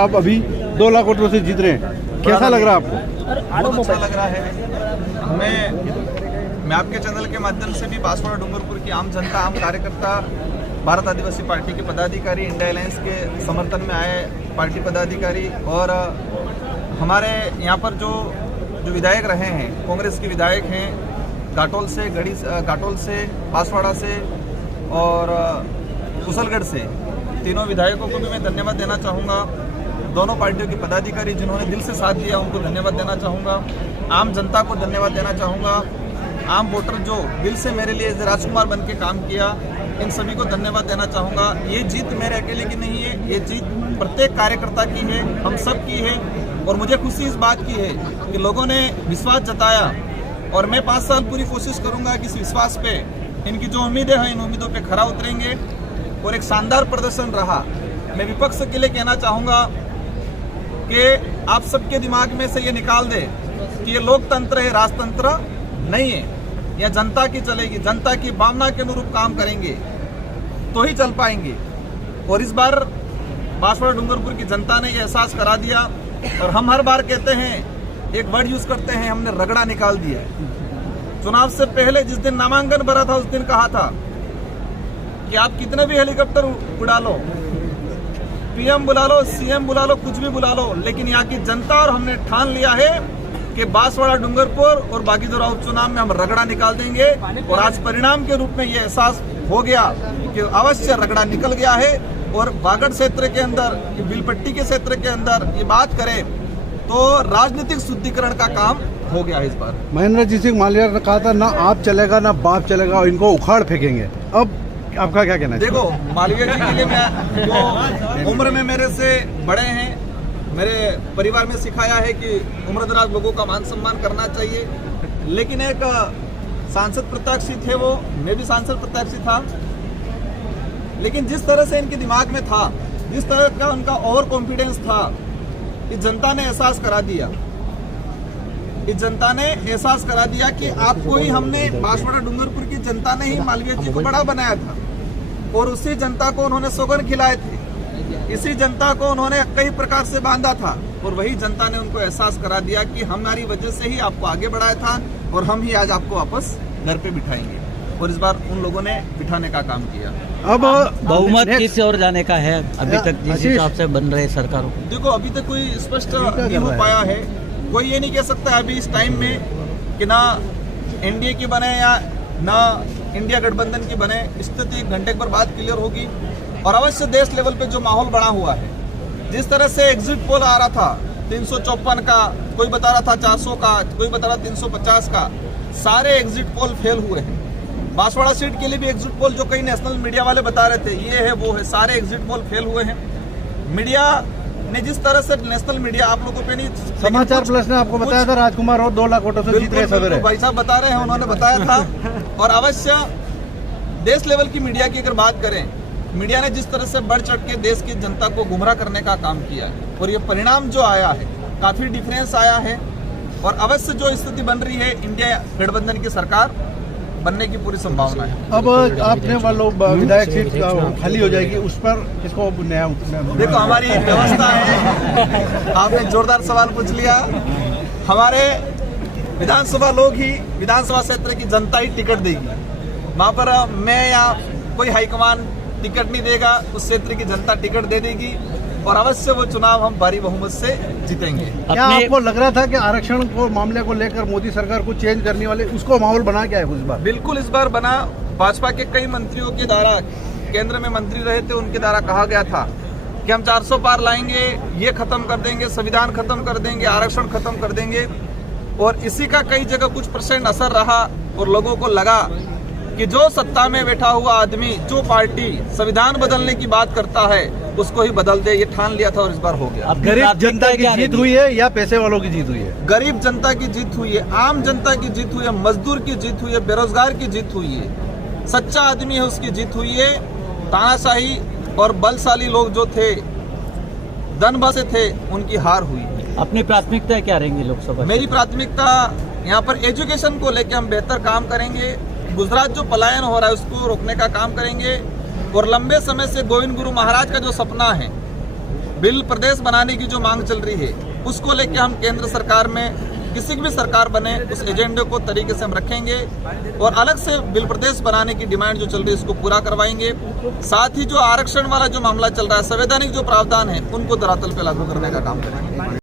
आप अभी 2 लाख वोटों से जीत रहे हैं, कैसा लग रहा है आपको? बहुत अच्छा लग रहा है। मैं आपके चैनल के माध्यम से भी बांसवाड़ा डूंगरपुर की आम जनता, आम कार्यकर्ता, भारत आदिवासी पार्टी के पदाधिकारी, इंडिया अलायंस के समर्थन में आए पार्टी पदाधिकारी और हमारे यहाँ पर जो विधायक रहे हैं, कांग्रेस के विधायक हैं, घाटोल से, बांसवाड़ा से और कुशलगढ़ से, तीनों विधायकों को भी मैं धन्यवाद देना चाहूँगा। दोनों पार्टियों के पदाधिकारी जिन्होंने दिल से साथ दिया उनको धन्यवाद देना चाहूँगा। आम जनता को धन्यवाद देना चाहूँगा। आम वोटर जो दिल से मेरे लिए राजकुमार बन के काम किया, इन सभी को धन्यवाद देना चाहूँगा। ये जीत मेरे अकेले की नहीं है, ये जीत प्रत्येक कार्यकर्ता की है, हम सब की है। और मुझे खुशी इस बात की है कि लोगों ने विश्वास जताया और मैं 5 साल पूरी कोशिश करूँगा कि इस विश्वास पे, इनकी जो उम्मीदें हैं, इन उम्मीदों पे खरा उतरेंगे। और एक शानदार प्रदर्शन रहा। मैं विपक्ष के लिए कहना चाहूँगा कि आप सबके दिमाग में से ये निकाल दे कि ये लोकतंत्र है, राजतंत्र नहीं है। यह जनता की चलेगी, जनता की भावना के अनुरूप काम करेंगे तो ही चल पाएंगे। और इस बार बांसवाड़ा डूंगरपुर की जनता ने यह एहसास करा दिया। और हम हर बार कहते हैं, एक वर्ड यूज करते हैं, हमने रगड़ा निकाल दिया। चुनाव से पहले जिस दिन नामांकन भरा था उस दिन कहा था कि आप कितने भी हेलीकॉप्टर उड़ा लो, पीएम बुला लो, सीएम बुला लो, कुछ भी बुला लो, लेकिन यहाँ की जनता और हमने ठान लिया है कि बांसवाड़ा डूंगरपुर और बागीदोरा उपचुनाव में हम रगड़ा निकाल देंगे। और आज परिणाम के रूप में ये एहसास हो गया कि अवश्य रगड़ा निकल गया है। और बागड़ क्षेत्र के अंदर, बिलपट्टी के क्षेत्र के अंदर ये बात करें तो राजनीतिक शुद्धिकरण का काम हो गया है इस बार। महेंद्रजीत सिंह मालविया ने कहा था, ना आप चलेगा ना बाप चलेगा और इनको उखाड़ फेंकेंगे। अब आपका क्या कहना है? देखो, मालविया जी के लिए मैं, जो उम्र में मेरे से बड़े हैं, मेरे परिवार में सिखाया है कि उम्रदराज लोगों का मान सम्मान करना चाहिए। लेकिन एक सांसद प्रत्याशी थे वो, मैं भी सांसद प्रत्याशी था, लेकिन जिस तरह से इनके दिमाग में था, जिस तरह का उनका ओवर कॉन्फिडेंस था, इस जनता ने एहसास करा दिया। इस जनता ने एहसास करा दिया कि आपको ही हमने, बांसवाड़ा डूंगरपुर की जनता ने ही मालविया जी को बड़ा बनाया था। और उसी जनता को उन्होंने सौगंध खिलाए थे, इसी जनता को उन्होंने कई प्रकार से बांधा था। और वही जनता ने उनको एहसास करा दिया कि हमारी वजह से ही आपको आगे बढ़ाया था और हम ही आज आपको वापस घर पे बिठाएंगे। और इस बार उन लोगों ने बिठाने का काम किया। अब बहुमत किस ओर जाने का है अभी तक जिस हिसाब से बन रहे सरकारों? देखो, अभी तक कोई स्पष्ट नहीं हो पाया है। कोई ये नहीं कह सकता अभी इस टाइम में कि ना एनडीए की बने या ना इंडिया गठबंधन की बने। स्थिति 1 घंटे पर बाद क्लियर होगी। और अवश्य देश लेवल पे जो माहौल बना हुआ है, जिस तरह से एग्जिट पोल आ रहा था 354 का, कोई बता रहा था 400 का, कोई बता रहा 350 का, सारे एग्जिट पोल फेल हुए हैं। बांसवाड़ा सीट के लिए भी एग्जिट पोल जो कई नेशनल मीडिया वाले बता रहे थे ये है वो है, सारे एग्जिट पोल फेल हुए हैं। मीडिया ने जिस तरह से, नेशनल मीडिया, आप लोगों पे नहीं, समाचार प्लस ने आपको बताया था राजकुमार और 2 लाख वोटों से जीत रहे सवेरे। भाई साहब बता रहे हैं, उन्होंने बताया था। और अवश्य देश लेवल की मीडिया की अगर बात करें, मीडिया ने जिस तरह से बढ़ चढ़ के देश की जनता को गुमराह करने का काम किया है और ये परिणाम जो आया है, काफी डिफरेंस आया है। और अवश्य जो स्थिति बन रही है, इंडिया गठबंधन की सरकार बनने की पूरी संभावना है। अब आपने वालों विधायक सीट खाली हो जाएगी, उस पर किसको नया? देखो, हमारी व्यवस्था है। आपने जोरदार सवाल पूछ लिया। हमारे विधानसभा लोग ही, विधानसभा क्षेत्र की जनता ही टिकट देगी। वहाँ पर मैं या कोई हाईकमान टिकट नहीं देगा, उस क्षेत्र की जनता टिकट दे देगी। और अवश्य वो चुनाव हम भारी बहुमत से जीतेंगे। क्या आपको लग रहा था कि आरक्षण को मामले को लेकर मोदी सरकार को चेंज करने वाले, उसको माहौल बना क्या है इस बार? बिल्कुल इस बार बना। भाजपा के कई मंत्रियों के द्वारा, केंद्र में मंत्री रहे थे, उनके द्वारा कहा गया था कि हम 400 पार लाएंगे, ये खत्म कर देंगे, संविधान खत्म कर देंगे, आरक्षण खत्म कर देंगे। और इसी का कई जगह कुछ % असर रहा और लोगों को लगा कि जो सत्ता में बैठा हुआ आदमी, जो पार्टी संविधान बदलने की बात करता है, उसको ही बदल दे, ये ठान लिया था और इस बार हो गया। गरीब जनता की जीत हुई है या पैसे वालों की जीत हुई है? गरीब जनता की जीत हुई है, आम जनता की जीत हुई है, मजदूर की जीत हुई है, बेरोजगार की जीत हुई है, सच्चा आदमी है उसकी जीत हुई है। तानाशाही और बलशाली लोग जो थे, धनबा से थे, उनकी हार हुई है। अपनी प्राथमिकता क्या रहेंगी लोकसभा? मेरी प्राथमिकता यहाँ पर एजुकेशन को लेकर हम बेहतर काम करेंगे। गुजरात जो पलायन हो रहा है उसको रोकने का काम करेंगे। और लंबे समय से गोविंद गुरु महाराज का जो सपना है बिल प्रदेश बनाने की जो मांग चल रही है उसको लेके हम केंद्र सरकार में किसी की भी सरकार बने उस एजेंडे को तरीके से हम रखेंगे और अलग से बिल प्रदेश बनाने की डिमांड जो चल रही है इसको पूरा करवाएंगे। साथ ही जो आरक्षण वाला जो मामला चल रहा है, संवैधानिक जो प्रावधान है उनको धरातल पे लागू करने का काम करेंगे।